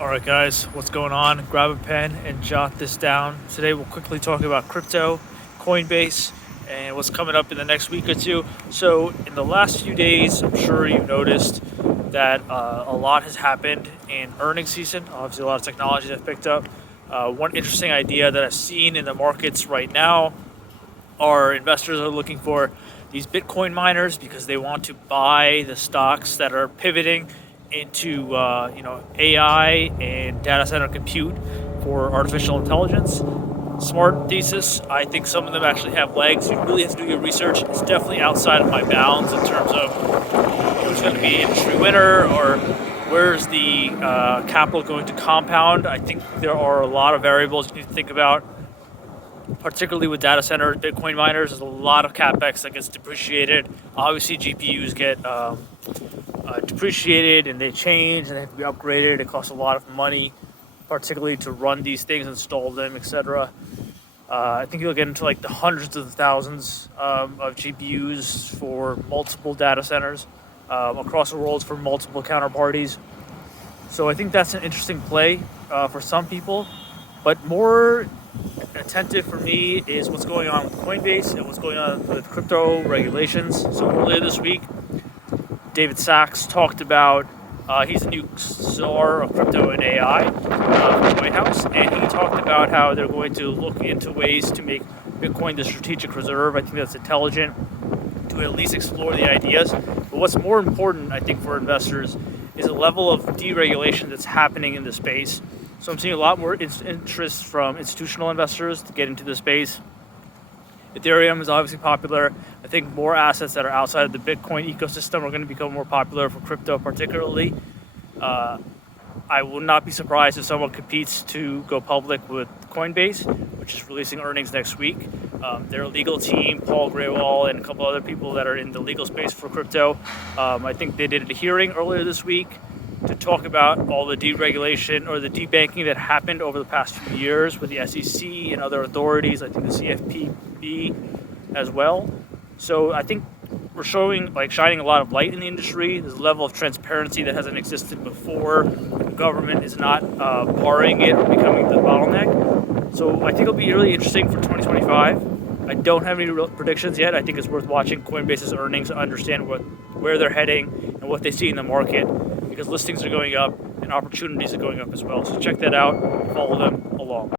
All right, guys, what's going on? Grab a pen and jot this down. Today, we'll quickly talk about crypto, Coinbase, and what's coming up in the next week or two. So, in the last few days, I'm sure you've noticed that a lot has happened in earnings season. Obviously, a lot of technologies have picked up. One interesting idea that I've seen in the markets right now are investors are looking for these Bitcoin miners because they want to buy the stocks that are pivoting into AI and data center compute for artificial intelligence. Smart thesis. I think some of them actually have legs. You really have to do your research. It's definitely outside of my bounds in terms of who's going to be an industry winner or where's the capital going to compound. I think there are a lot of variables you need to think about, particularly with data center Bitcoin miners. There's a lot of capex that gets depreciated. Obviously, GPUs get depreciated and they change and they have to be upgraded. It costs a lot of money, particularly to run these things, install them, etc. I think you'll get into like the hundreds of thousands of GPUs for multiple data centers across the world for multiple counterparties. So I think that's an interesting play for some people, but more attentive for me is what's going on with Coinbase and what's going on with crypto regulations. So earlier this week, David Sachs talked about he's the new czar of crypto and AI from the White House, and he talked about how they're going to look into ways to make Bitcoin the strategic reserve. I think that's intelligent to at least explore the ideas. But what's more important, I think, for investors is the level of deregulation that's happening in the space. So I'm seeing a lot more interest from institutional investors to get into the space. Ethereum is obviously popular. I think more assets that are outside of the Bitcoin ecosystem are going to become more popular for crypto particularly. I will not be surprised if someone competes to go public with Coinbase, which is releasing earnings next week. Their legal team, Paul Graywall, and a couple other people that are in the legal space for crypto, I think they did a hearing earlier this week to talk about all the deregulation or the debanking that happened over the past few years with the SEC and other authorities, I think the CFPB as well. So I think we're shining a lot of light in the industry. There's a level of transparency that hasn't existed before. The government is not barring it or becoming the bottleneck. So I think it'll be really interesting for 2025. I don't have any real predictions yet. I think it's worth watching Coinbase's earnings to understand where they're heading and what they see in the market, because listings are going up and opportunities are going up as well. So check that out, follow them along.